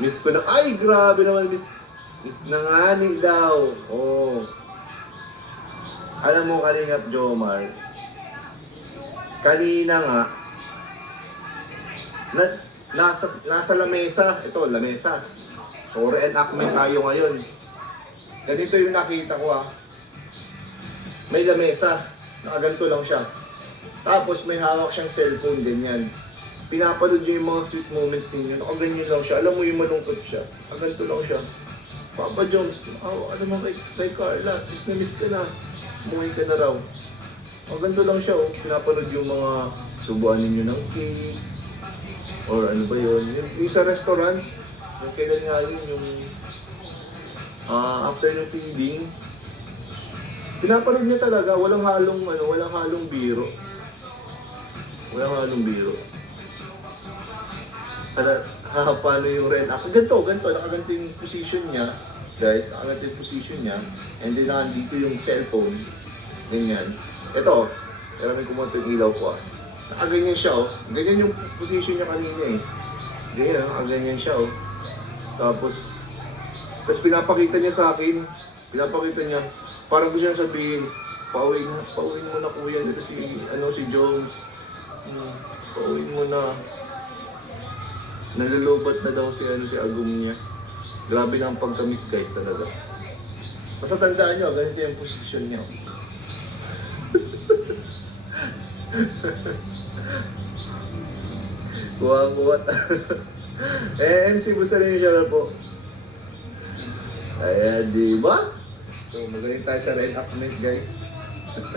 Miss ko na, ay grabe naman, miss, miss na nga ni daw. Oh. Alam mo, Kalingap Jomar, kanina nga, na, nasa, nasa lamesa, ito, lamesa. Sorry Akmen tayo ngayon. Ganito yung nakita ko ah. May lamesa, nakaganto lang siya. Tapos may hawak siyang cellphone, ganyan. Pinapanood niyo yung mga sweet moments ninyo, nakaganyan lang siya. Alam mo yung malungkot siya, nakaganto lang siya. Papa Jones, oh, alam mo kay, kay Carla, miss na miss ka na. Umuwi ka na raw. Ang ganito lang siya, oh. pinapanood yung mga subuan ninyo ng cake. Or ano ba yun? Yung, yung sa restaurant, yung kailan nga yun, yung ah after ng feeding, pinapanood niya talaga, walang halong, ano, walang halong biro. Walang halong biro. Ha, paano yung rent up? Ganito, ganito, nakaganto yung position niya. Guys, nakaganto yung position niya. And then, nakandito yung cellphone. Ganyan. Ito, pero may kumonto yung ilaw ko ah. Nakaganyan siya oh. Ganyan yung position niya kanina eh. Ganyan, nakaganyan siya oh. Tapos, tapos pinapakita niya sa akin, pinapakita niya, parang gusto niya sabihin, pauwiin, pauwiin mo na kuya, dito si, ano, si Jones. Hmm, pauwiin mo na. Nalulubat na daw si, ano, si Agum niya. Grabe na ang pagkamis guys talaga. Basta tandaan nyo, ganito yung position niya. Buwat-buwat. eh, MC, gusto yung shoutout po. Ayan, di ba? So, magaling tayo sa red up night, guys.